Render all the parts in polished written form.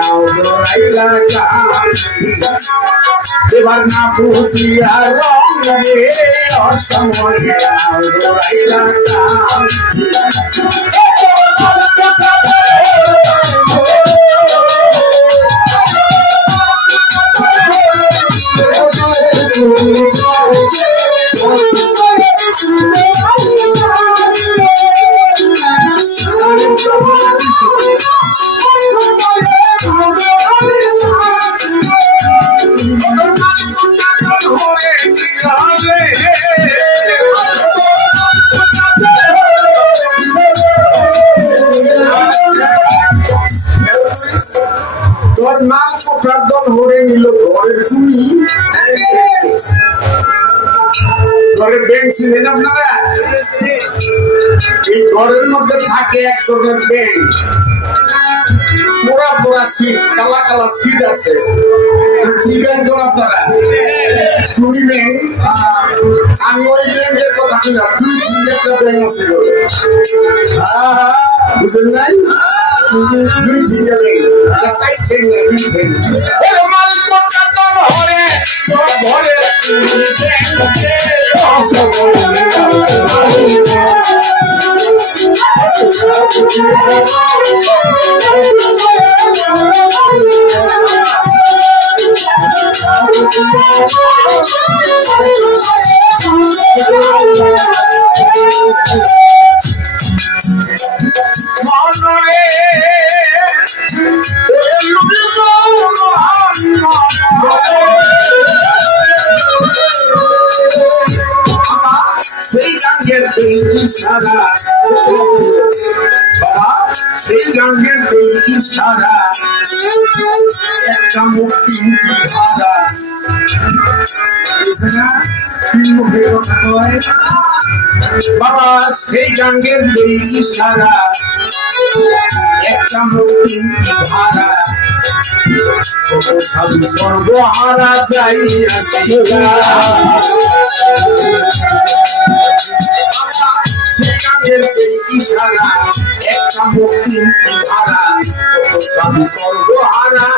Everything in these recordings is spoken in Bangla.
নাও দোরাইলা এবার না বুঝিয়া রঙে অসময়ে নাও দোরাইলা তোর মাল কোঠার দল হরে নিল ঘরের তুমি ঘরের ব্যাংক ছিলেন আপনারা এই ঘরের মধ্যে থাকে এক ধরনের ব্যাংক পোড়া পোড়া সিট কালা কালা সিট আছে কি ব্যাংক আপনারা তুমি ব্যাংক আমি ওই ব্যাংকের কথা না দুই তিন একটা ব্যাংক আছে বুঝলেন নাই দুই তিনটা ব্যাংক সাইড থেকে দুই তিন মাল কোটা তো ঘরে ঘরে সেই গাঙ্গের ইশারা বাবা সেই গাঙ্গের ইশারা একটা মুক্তি ধারা বাবা সেই গাঙ্গের ইশারা একটা মুক্তি ধারা সর্বহারা যাইয়াছে ইশারা একটা মুক্তি ধারা সর্বহারা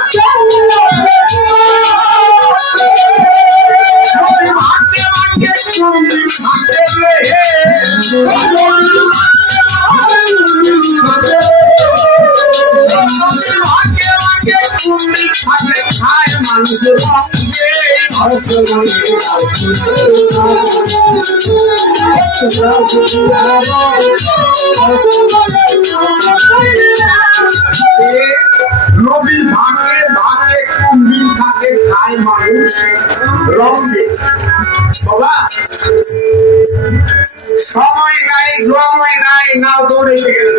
ভাগ্যে ভাগ্যে তুমি ভাগ্যে ভাগ্যে ভাগ্যে তুমি ভাগ্যে খায় মানুষের নদীর ভাগে ভাগে কুম্ভীর থাকে খায় মানুষ রঙে বাবা সময় নাই গ্রময় নাই নাও দৌড়াইতে গেলে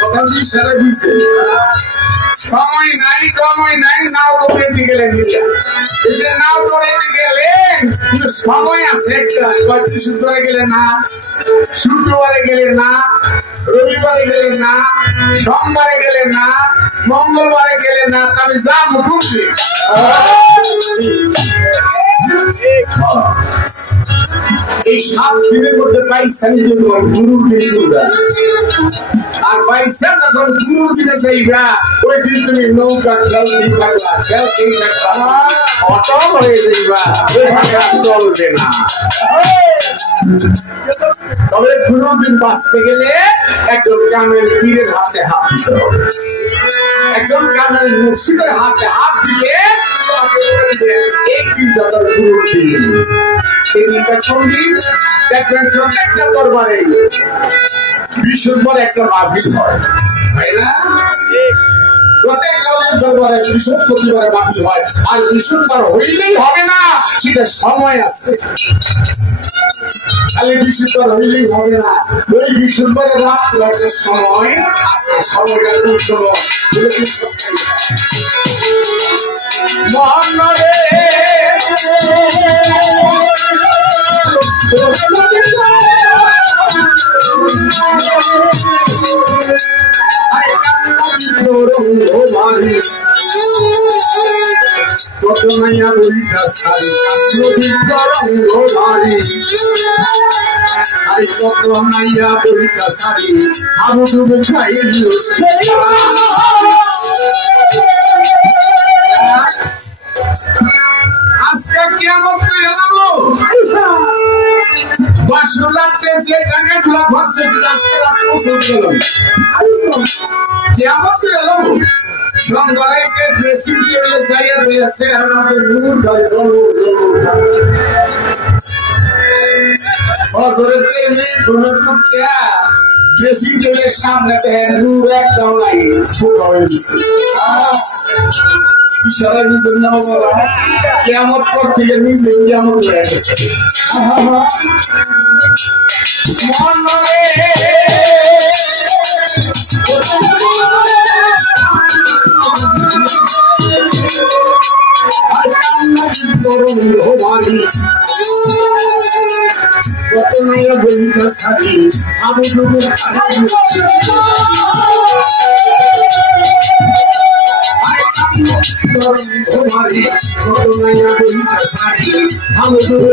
কথা সারা বুঝছে সময় নাই কময় নাই নাও দৌড়াইতে গেলেন নাও দৌড়াইতে গেলেন কিন্তু সময় আছে একটা শুক্রবারে গেলে না শুক্রবারে গেলে না রবিবারে গেলে না সোমবারে গেলে না মঙ্গলবারে গেলে না আমি যা মুখুমছি এই 7 দিনের মধ্যে পাইছেন গুরুর দিন আর পাইছেন যখন গুরুর দিনে যাইবা ওই দিন তুমি নৌকা খেলতেই থাকবা খেলতেই থাকবা অটল হয়ে যাইবা চলবে না তবে গুরুর দিন বাঁচতে গেলে একজন কামেল পীরের হাতে হাত দিতে হবে একজন কামেল মুর্শিদের হাতে হাত দিলে একদিন যত গুরুর দিন সেই দিনটা কোন দিন দেখবেন প্রত্যেকটা দরবারে বিশুদ্ধবার একটা মাহফিল হয় তাই না প্রত্যেক দরবারে বৃহস্পতিবারে মাহফিল হয় আর বৃহস্পতিবার হইলেই হবে না সেটা সময় আছে খালি বৃহস্পতিবার হইলেই হবে না ওই বৃহস্পতিবারের রাত্রে একটা সময় আছে সময়টা খুব সময় মহানরে কত মাইয়া বইটা সারি নদীর তরঙ্গ ভারী আরে কত মাইয়া বইটা সারি আবু ডুবু খাইল গেলাম কেমন গেলাম সংঘরাইকে ড্রেসিং টেবিলে যাইয়া দিয়েছে আর আমাদের নূর গাড়ি বছরের তেমনি কোনো টুকিয়া ড্রেসিং টেবিলের সামনে দেখেন নূর একটাও নাই ছোট হয়ে গেছে ইশারা বুঝেন না বাবা কেমন করতে গিয়ে নিজে কেমন হয়ে গেছে মন মনে কত মাইয়া বন্ধু সাথী আমি শুধু তোমারে কত মাইয়া বন্ধু সাথী আমি শুধু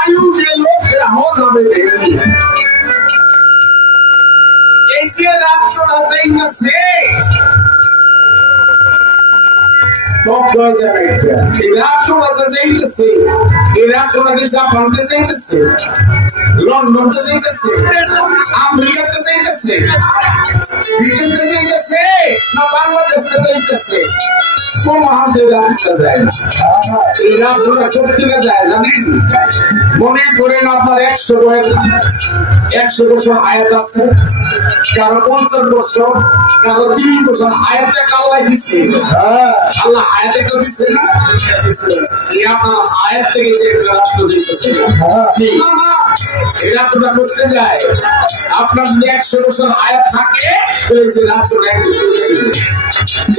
আয়ু গেল হবে এই যে রাত্রটা যাইতেছে এই রাত্রটা যাইতেছে এই রাত্রটাকে জাপানতে যাইতেছে লন্ডনতে যাইতেছে আমেরিকাতে যাইতেছে ব্রিটেনতে যাইতেছে না বাংলাদেশতে যাইতেছে কোন হাতে রাত্রটা যায় না এই রাত্রটা কোথেকে যায় জানেন মনে করেন আপনার 100 বছর হায়াত আছে কারো 50 বছর কারো 30 বছর হায়াতটা আল্লাহ দিছে আল্লাহ হায়াত একটা দিছে না এই আপনার হায়াত থেকে যে রাত্র যাইতেছে এই রাত্রটা করতে যায় আপনার যদি 100 বছর হায়াত থাকে তো এই যে রাত্রটা একটু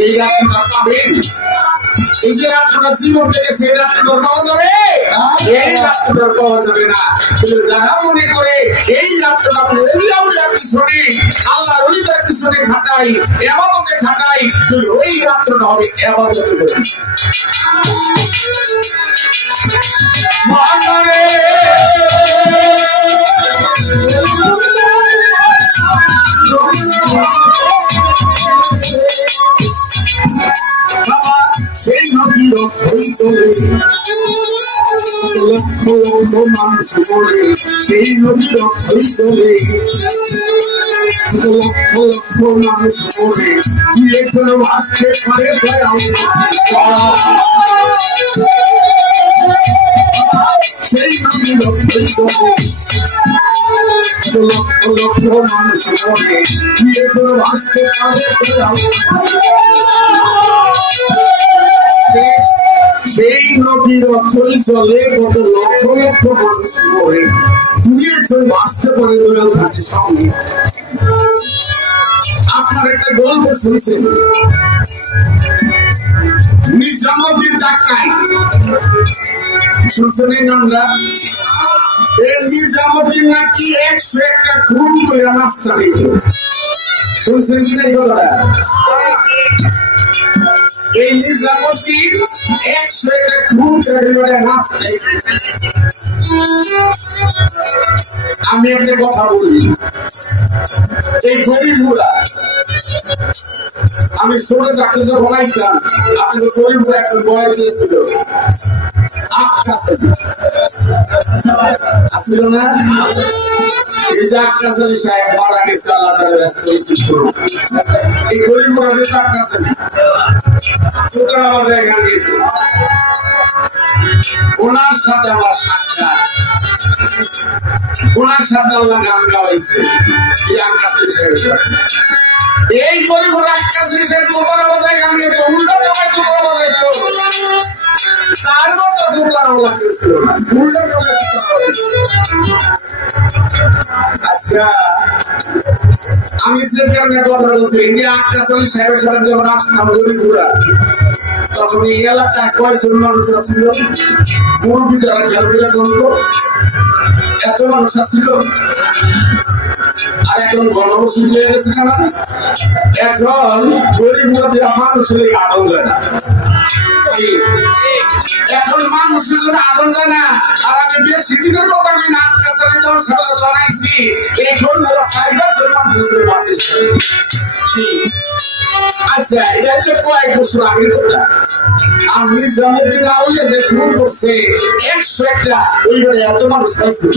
এই রাত্রটা পাবেন এই যে রাত্রটা জীবন থেকে সেই রাত্রটা পাওয়া যাবে এই রাত্রটা পাওয়া যাবে না কিন্তু যারা মনে করে এই রাত্রটা পিছনে আল্লাহ রলিদার পিছনে খাটাই এবাদতে খাটাই ওই রাত্রটা হবে এবাদতে সেই নদী রক্ষই চলে লক্ষ লক্ষ মানুষ মরে সেই নদী রক্ষই চলে লক্ষ লক্ষ মানুষ মরে দিয়ে কোনো আসতে পারে সেই নদী রক্ষই চলে লক্ষ লক্ষ মানুষ মরে দিয়ে কোনো আসতে পারে সেই নদীর অর্থই চলে কত লক্ষ লক্ষ মানুষ মরে দুয়ে চলে আসতে পারে দয়াল থাকে সামনে আপনার একটা গল্প শুনছেন নিজামুদ্দিন ডাক্তার শুনছেন এই নামটা নিজামুদ্দিন নাকি 101টা খুন করে নাস্তা দিত শুনছেন কিনা এই কথাটা এই নিজামুদ্দিন 101টা খুন করে নাস্তা আমি একটা কথা বলি এই গরিবরা আমি ছোট চাকরি যখন আইতাম আপনাকে গরিবরা একটা বয় দিয়েছিল আসছিল না এই যে আক্কাসালি সাহেব মারা গেছে আল্লাহ তাআলা ব্যস্ত হয়েছিল এই গরিবরা বেশ আক্কাসালি সুতরাং আমাদের এখানে গেছে ওনার সাথে আমার সাক্ষাৎ ওনার সাথে আল্লাহ গান গাওয়াইছে এই আক্কাসালি সাহেবের সাথে এই গরিবরা আক্কাসালি সাহেব দোকানে বাজায় গান গেত উল্টা টাকায় দোকানে বাজাইতো তার মতো দোকানও লাগতেছিল না উল্টা টাকায় দোকান আচ্ছা আমি যে কারণে কথা বলছি এই যে 8টা সাহেবের সাথে যখন আসলাম গরিবুরা তখন এই এলাকায় কয়েকজন মানুষ আসছিল মুরব্বী যারা খেয়ালগুলা করতো এত মানুষ আসছিল আর এখন গণবসতি হয়ে গেছে না এখন গরিবুরা দেওয়া মানুষের আদল যায় না এখন মানুষের জন্য আদল যায় না আর আমি বেশি দিনের কথা আমি নাটকের সাথে যখন সালা জানাইছি এই গরিবুরা সাইবার জন্য মানুষের বাঁচিস আচ্ছা এটা হচ্ছে কয়েক বছর আগের কথা আমি নিজামুদ্দিন আউলিয়া যে খুন করছে 101টা ওইবারে এত মানুষ পাইছে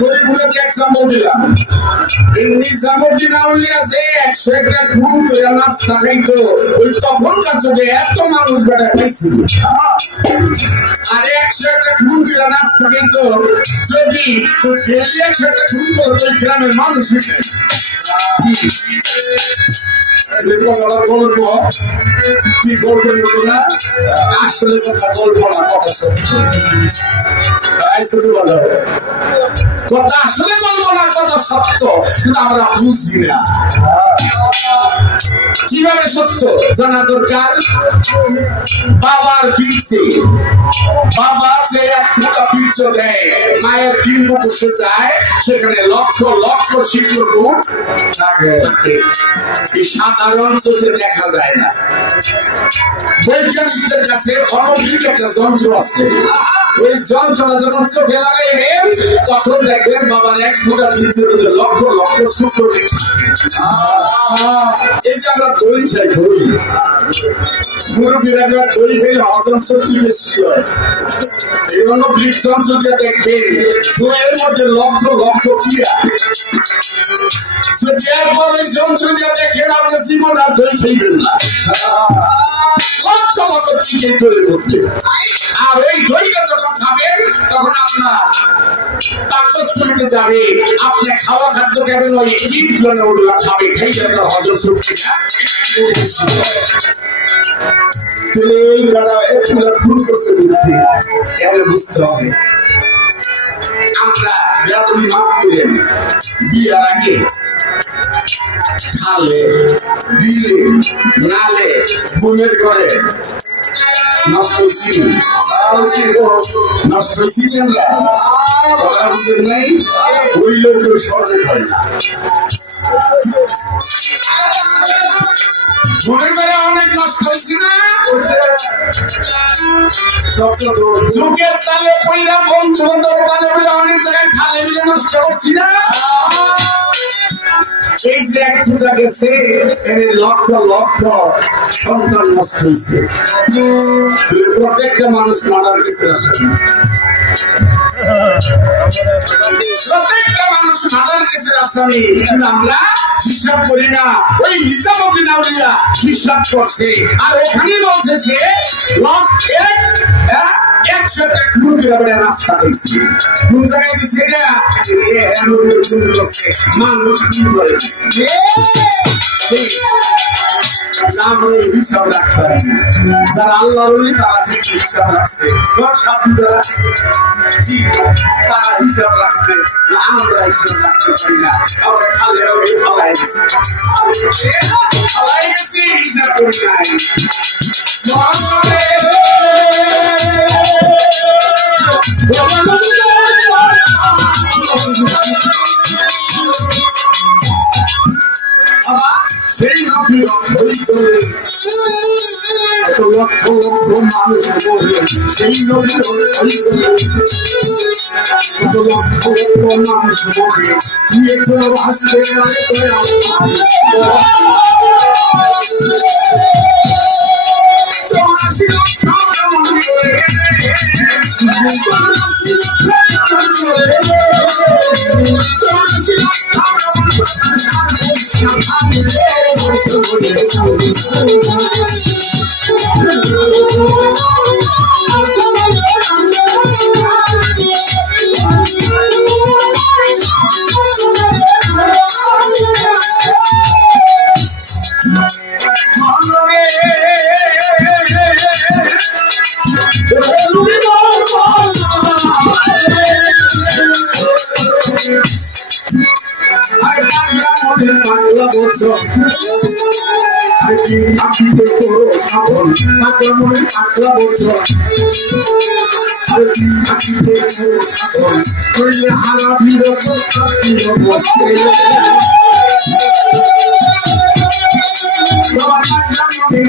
গরিবুরাকে এক্সাম্পল দিলাম নিজামুদ্দিন আউলিয়া যে 101টা খুন করে নাস্তা খাইতো ওই তখনকার যুগে এত মানুষ বেড়া পাইছিল আর 101টা খুন করে নাস্তা খাইতো যদি 101টা খুন করতো ওই গ্রামের মানুষ গল্প কি করবেন না আসলে কথা গল্প না কথা সত্য কথা আসলে গল্প না কথা সত্য কিন্তু আমরা বুঝি না কিভাবে সত্য জানা দরকার বাবার পিঠে বাবা যে এক ফুটা পিঠ দেয় মায়ের ডিম্ব বসে যায় সেখানে লক্ষ লক্ষ শিক্ষক থাকে এই সাধারণ চোখে দেখা যায় না বৈজ্ঞানিকদের কাছে অলৌকিক একটা যন্ত্র আছে ওই যন্ত্রটা যখন চোখে লাগাইবেন তখন দেখবেন বাবার এক ফুটা পিঠের লক্ষ লক্ষ সূক্ষ্ম এই যে আমরা দই খাই দই মুরগিরা দই খেলে হজম শক্তি বেশি হয় এই জন্য ব্লিড যন্ত্র দিয়ে দেখবেন দইয়ের মধ্যে লক্ষ লক্ষ ক্রিয়া যদি একবার ওই যন্ত্র দিয়ে দেখেন আপনার জীবন আর দই খাইবেন না লক্ষ লক্ষ ক্রিয়া দইয়ের মধ্যে আর ওই দইটা যখন খাবেন তখন আপনার পাকস্থলীতে যাবে আপনি খাওয়া খাদ্য খাবেন ওই ইটগুলো ওগুলো খাবে খেয়ে আপনার হজম শক্তিটা এই বেড়া একটু খুন করছে বুদ্ধি কেন বুঝতে হবে আমরা বেতনি মাফ করেন বিয়ার আগে খালে বিলে নালে ঘুমের করে নষ্ট হয়েছি নষ্ট হয়েছি আমরা কথা বুঝেন নাই ওই লোকের সহজে হয় না ঘুমের করে অনেক নষ্ট হয়েছি না যুগের তালে পইরা বন্ধু বান্ধব তালে পইরা অনেক জায়গায় খালে মিলে নষ্ট করছি না এই যে এক ফুটা গেছে এর লক্ষ লক্ষ সন্তান নষ্ট হয়েছে প্রত্যেকটা মানুষ মারার গেছে প্রত্যেকটা মানুষ মারার গেছে আসামি কিন্তু আমরা হিসাব করি না ওই নিজামুদ্দিন আউলিয়া হিসাব করছে আর ওখানেই বলছে সে একসাথে খুন করে রাস্তা দিয়েছি কোন জায়গায় দিচ্ছে না মানুষ খুন করে হিসাব রাখতে পারে না যারা আল্লাহ তারা ঠিক হিসাব রাখছে তারা হিসাব রাখছে আমরা হিসাব রাখতে পারি না আমরা খালে খালাই গেছি হিসাব করি নাই সেই নদী এত লক্ষ লক্ষ মানুষ সেই নদী এত লক্ষ লক্ষ মানুষ আসতে পাগলা বলছো থাকিতে করো সাধন পাগলা মনে পাগলা বলছো থাকিতে করো সাধন করলে হারা বিরত বসে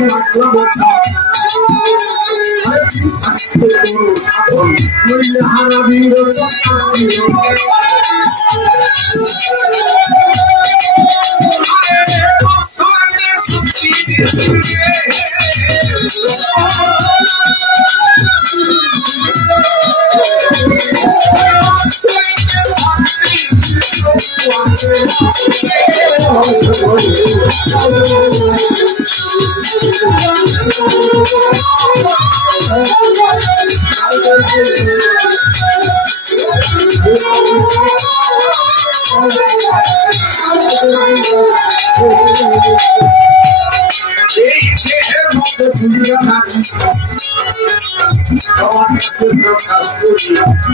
পাগলা বলছো হারা বিরত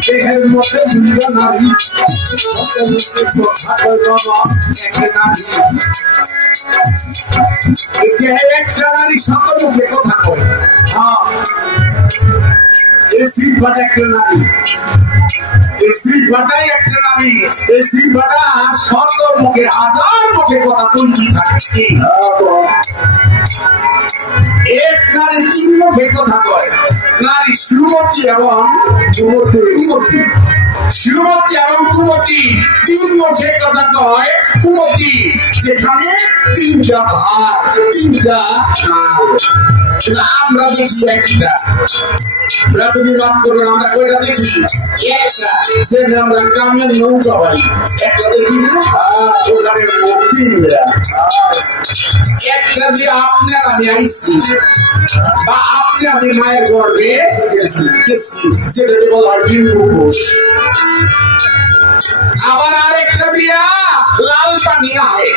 দেহের মধ্যে দুইটা নারী একটা নারী সকল মুখে কথা কয় একটা নারী ভাটাই একটা নারী ভাটা শত মুখে হাজার মুখে কথা তুলতে থাকে এক নারী তিন মুখে কথা কয় নারী শ্রীমতী এবং কুমতি শ্রীমতী এবং কুমতি তিন মুখে কথা কয় কুমতি যেখানে তিনটা ভার তিনটা আমরা দেখি একটা তুমি বাদ করবেন আমরা কয়টা দেখি একটা যে আমরা গ্রামের নৌকা ভাই একটা দেখি না ওখানে তিনটা একটা দিয়ে আপনার আমি আইসি বা আপনি আমি মায়ের গর্ভে গেছি যেটাকে বলা হয় ডিম্বু ঘোষ আবার আরেকটা দিয়া লাল পানি হয়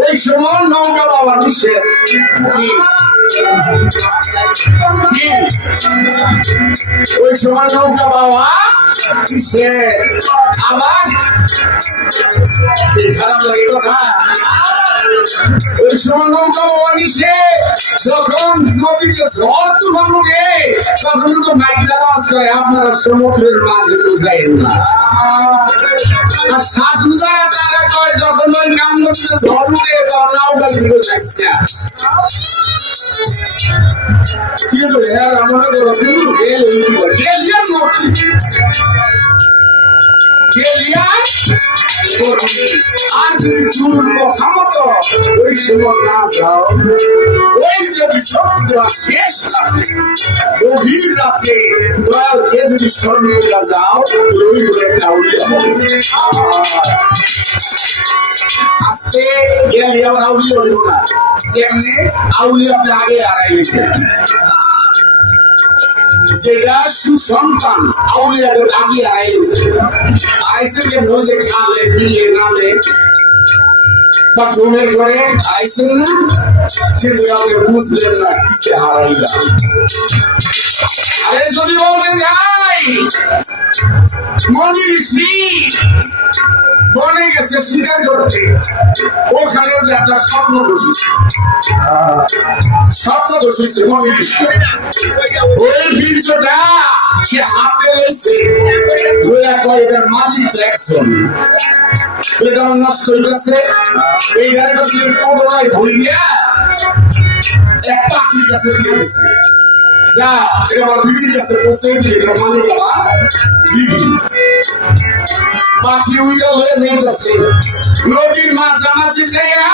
ওই সময় নৌকা বাবা নিষেধ ওই সময় নৌকা বাবা নিষেধ আবার খারাপ লাগে কথা ওই সময় নৌকা বাবা নিষেধ যখন নদীতে ঝড় তুফান উঠে তখন তো মাইক আওয়াজ করে আপনারা সমুদ্রের মাঝে বুঝাইন না আর সাত হাজার টাকা কয় যখন ওই গান নদীতে ঝড় উঠে তখন নৌকা দিতে চাইছে না কিন্তু এরা মনে করো কিন্তু গেলিয়ান মূর্তি গেলিয়ান আর যদি চুর কথা মতো ওই সময় না যাও ওই যদি সমুদ্র শেষ রাতে গভীর রাতে দয়াল কে যদি স্বর্ণিকা যাও ওই করে একটা আউলিয়া হবে আজকে গেলে আবার আউলিয়া হইল না তেমনি আউলিয়া আপনি আগে আড়াই গেছে যেটা সুসন্তান আউলিয়াদের আগে আড়াই গেছে আড়াইছে কেমন যে খালে বিয়ে নালে বা ঘুমের ঘরে আইসেন না কিন্তু আপনি বুঝলেন না কিসে হারাইলাম আরে যদি বলতে যাই মনির শ্রী বনে গেছে স্বীকার করতে ওখানেও যে একটা স্বপ্ন দোষী মনির শ্রী ওই বীর্যটা সে হাতে লেছে এটার মালিক একজন এটা আমার নষ্ট হয়ে গেছে এই গাড়িটা ছিল কোটোরায় ভরে গিয়া এক পাখির কাছে দিয়ে গেছে যা এটা আমার বিবির কাছে পৌঁছেছে এটার মালিক আবার বিবি পাখি উইটা লয়ে যাইতেছে নদীর মাঝামাঝি জায়গা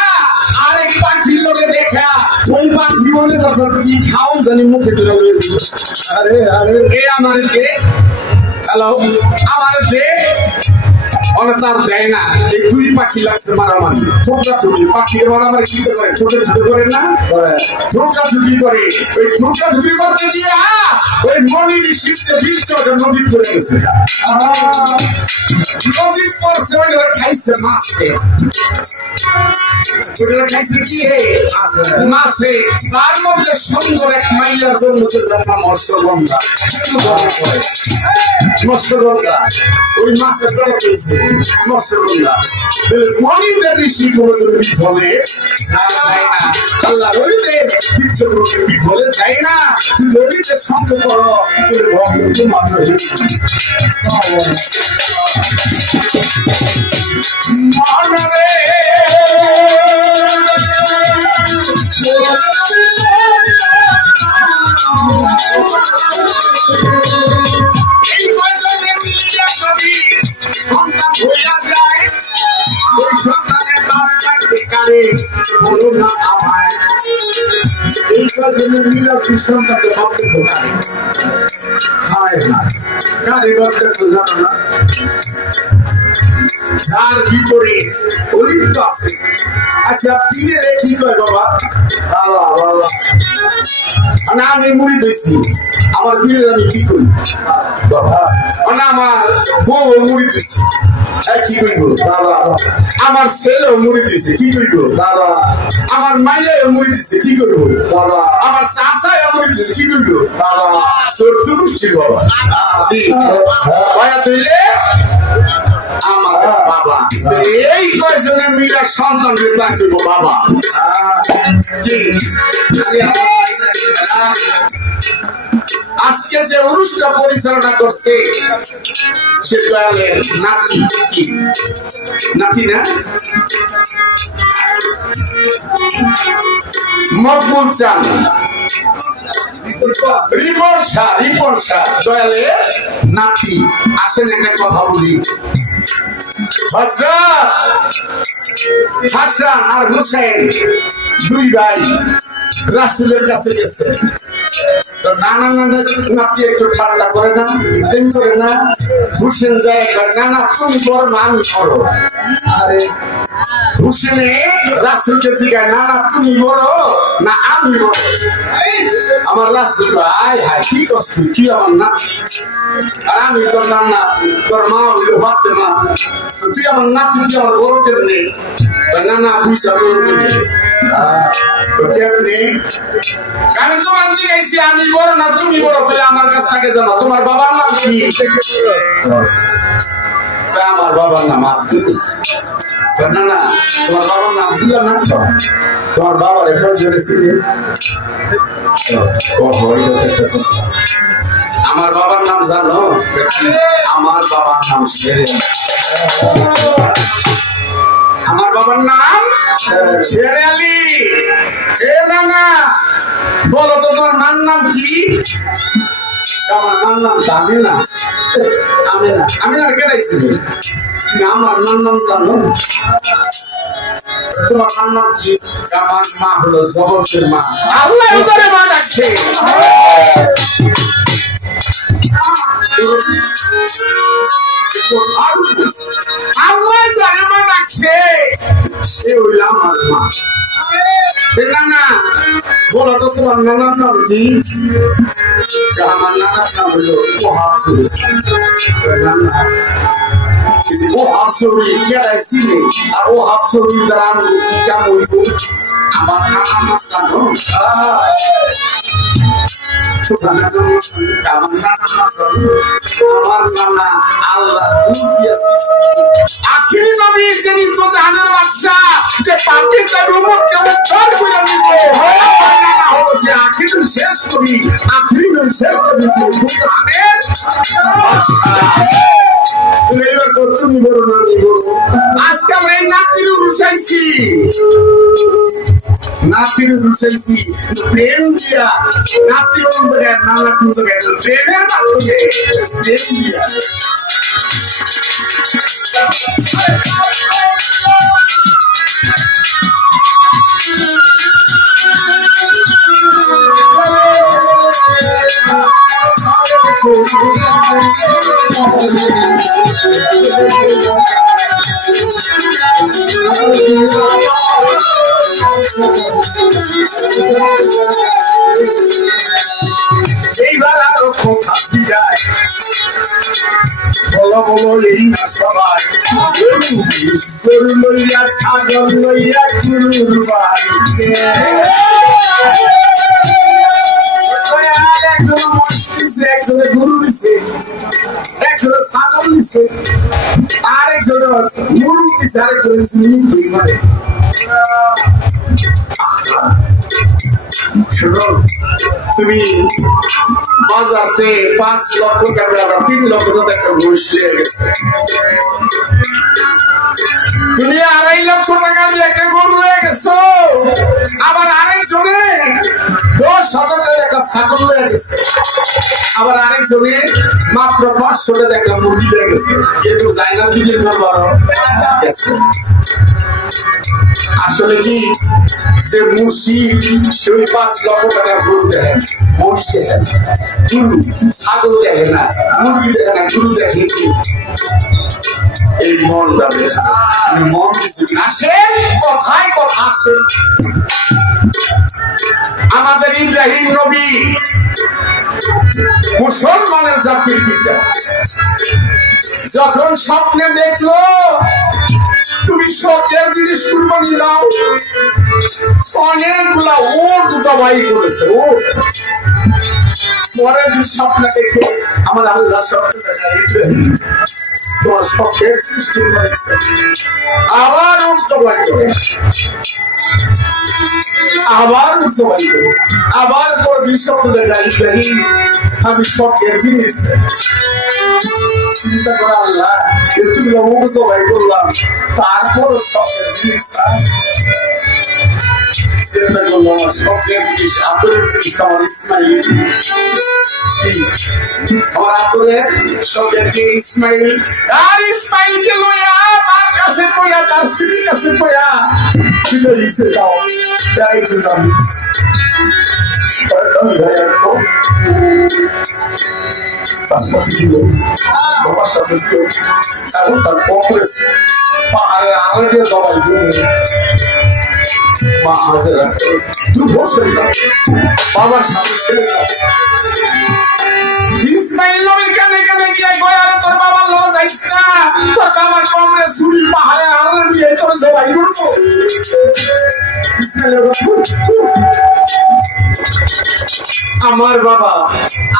আরেক পাখির লোকে দেখা ওই পাখি মনে করছে কি খাওন জানি মুখে তুলে লয়ে যাচ্ছে আরে আরে এ আমার দে হ্যালো আমার দে অনেক তার দেয় না এই দুই পাখি লাগছে মারামারি ঠোকরা ঠুকি পাখির মারামারি কি করে ছোট ছোট করে না ঠোকরা ঠুকি করে ওই ঠোকরা ঠুকি করতে গিয়ে ওই মনির শিখতে বিচ্ছে ওটা নদী পড়ে গেছে নদী পড়ছে ওইটা খাইছে মাছে ওইটা খাইছে কি হে মাছে তার মধ্যে সুন্দর এক মাইলার জন্য সে জন্ম মৎস্যগন্ধা মৎস্যগন্ধা ওই মাছের পেটে পেয়েছে নষ্ট করলাম মনিদের ঋষি কোনোদিন বিফলে যায় না আল্লাহ রবিদের বিফলে যায় না তুই রবিদের সঙ্গে করো তুই ভক্ত মানুষ মনরে এই কয়জনে মিলিয়া কবি সন্তান হইয়া যায় ওই সন্তানের বাচ্চা বেকারে বলো না আমায় এই কয়জনে মিলিয়া কি সন্তানকে ভাবতে ঢোকায় হায় হায় কারে গল্পটা বোঝানো না যার ভিতরে অলিপ্ত আছে আচ্ছা পীরে কি কয় বাবা বাবা বাবা না আমি মুড়ি দিয়েছি আমার পীরের আমি কি করি বাবা না আমার বউ মুড়ি দিয়েছি কি করবো বাবা আমার ছেলেও মুড়ি দিয়েছে কি করবো বাবা আমার মাইয়াও মুড়ি দিয়েছে কি করবো বাবা আমার চাষাও মুড়ি দিয়েছে কি করবো বাবা সত্য গোষ্ঠীর বাবা ভাইয়া তুইলে আমার বাবা এই কয়জনে মিলে সন্তান বিকাশ দিব বাবা আজকে যে অনুষ্ঠান পরিচালনা করছে সে দয়ালের নাতি কি নাতি না মকবুল চান রিপন শাহ দয়ালের নাতি আসেন একটা কথা বলি হযরত হাসান আর হুসেন দুই ভাই রাসূলের কাছে গেছে তো নানা নাতি একটু ঠান্ডা করে না প্রেম করে না হুসেন যায় নানা তুমি বড় না আমি বড় আরে হুসেনে রাসূলকে জিজ্ঞাসা নানা তুমি বড় না আমি বড় আমার রাসূল ভাই হাই কি করছিস কি আমার নাতি আর আমি তোর নানা তোর মা হইলে ভাবতে মা তুই আমার নাতি তুই আমার বড় কেমনে নানা বুঝা বড় কেমনে আমি তোমার জিজ্ঞাসি আমি বড় না তুমি বড় তাহলে আমার কাছ থেকে জানো তোমার বাবার নাম কি আমার বাবার নাম আব্দুল না না তোমার বাবার নাম দিলাম না তোমার বাবার এখন জেনেছি আমার বাবার নাম জানো আমার বাবার নাম শেরে আমার বাবার নাম শেরে আলী এ না বলো তো তোমার মার নাম কি আমার মার নাম জানি না আমি না কেটাইছি আমার মার নাম জানো তোমার মার নাম কি আমার মা হলো জগতের মা আল্লাহ করে মা ডাকছে আল্লাহ জানে মা ডাকছে সে হইল আমার মা না বলো তো তোমার নানার নাম কি আমার নানার নাম হলো ও হাফসরি কেড়াইছিলে আর ও হাফসরি দ্বারা আমি আমার নানার নাম জানো আমার নানা আল্লাহ আখিরি নবী যিনি তো জাহানের বাদশা যে পাপি তার উম্মতকে উদ্ধার করে নিব হলো সে আখিরি শেষ কবি আখিরি নয় শেষ কবি তো জাহানের এবার তুমি বড় না আমি বড় আজকে আমরা এই নাতির রুসাইছি নাতির রুসাইছি প্রেম দিয়া নাতি বন্ধ গেল নানা বন্ধ গেল প্রেমের মাধ্যমে প্রেম দিয়া এইবার আরো খুব হাসি যায় বলো বলো এই না সবাই গরু লইয়া ছাগল লইয়া গুরুর বাড়িতে একজনে মহিষ দিছে একজনে গরু দিছে একজনে ছাগল দিছে আরেকজন মুরুব্বি আরেকজন দুই মানে শোনো তুমি বাজারতে 5 লক্ষ টাকা বা 3 লক্ষ টাকা ঘুষ নিয়ে গেছে তুমি 2.5 লক্ষ টাকা দিয়ে একটা গরু নিয়ে গেছো আবার আরেকজনে 10,000 টাকা একটা ছাগল নিয়ে গেছে আবার আরেকজনে মাত্র 500 টাকা একটা মুরগি নিয়ে গেছে কিন্তু জায়গা দিকে ধরবার গেছে আসলে কি যে মুর্শিদ সেই 5 লক্ষ টাকার গরু দেখেন মোষ দেখেন গরু ছাগল দেখে না মুরগি দেখে না গরু দেখে কি এই মন দাবে মন কিছু আসেন কথায় কথা আসে আমাদের ইব্রাহিম নবী মুসলমানের জাতির পিতা যখন স্বপ্নে দেখলো তুমি শখের জিনিস কুরবানি দাও অনেকগুলা ওট জবাই করেছে ওট পরের দিন স্বপ্নে দেখে আমার আল্লাহ স্বপ্নে তোমার শখের জিনিস কুরবানি আবার ওট জবাই করে আবার জবাই করে আবার পরের দিন স্বপ্ন দেখা ইব্রাহিম আমি শখের জিনিস চিন্তা করা আল্লাহ তুমি অমুক জবাই করলাম তারপর শখের জিনিস চিন্তা করলো আমার শখের জিনিস আদরের জিনিস আমার ইসমাইল আমার আদরের শখের যে ইসমাইল আর ইসমাইলকে লইয়া মার কাছে কইয়া তার স্ত্রীর কাছে কইয়া বিদায় দিছে দাও বেড়াইতে যাবি শয়তান যায় তার সাথে ছিল বাবার সাথে ছিল এখন তার কংগ্রেস পাহাড়ের আড়ালে জবাই মা হাজেরা দুর্ঘটনা বাবার সাথে ছেলে ইসমাইল নবীর কানে কানে গিয়ে গয়ারে তোর বাবার লোক যাইস না তোর বাবার কংগ্রেস ছুরি পাহাড়ের আড়ালে নিয়ে তোর জবাই করবো ইসমাইল আমার বাবা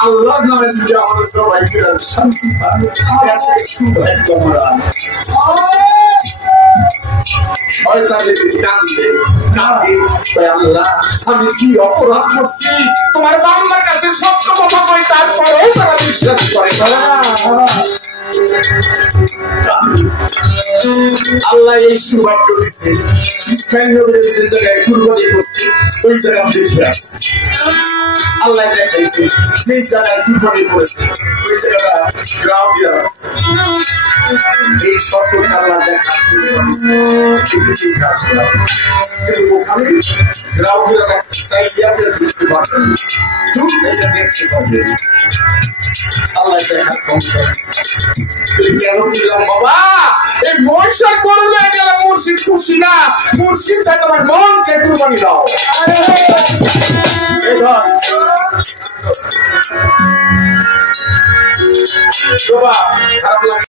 আল্লাহর নামে যদি আমাদের সবাই শান্তি আমি কি অপরাধ করছি তোমার বাংলার কাছে সত্য কথা কই তারপরেও তারা বিশ্বাস করে আল্লাহ এই সৌভাগ্য দিচ্ছে ইসমাইল নবীর যে জায়গায় কুরবানি করছে ওই জায়গা দেখে আসছে আল্লাহ দেখাইছে যে জায়গায় কুরবানি করেছে ওই জায়গাটা গ্রাম দিয়ে রাখছে এই সফল আল্লাহ দেখা ওখানে গ্রাম দিয়ে রাখছে চাইলে আপনার দেখতে পারবেন দূর থেকে দেখতে পাবেন আল্লাহ দেখা কম কেন দিলাম বাবা এই মহিষার করলে গেলে মুর্শিদ খুশি না মুর্শিদ থাকে আমার মনকে কুরবানি দাও খারাপ লাগে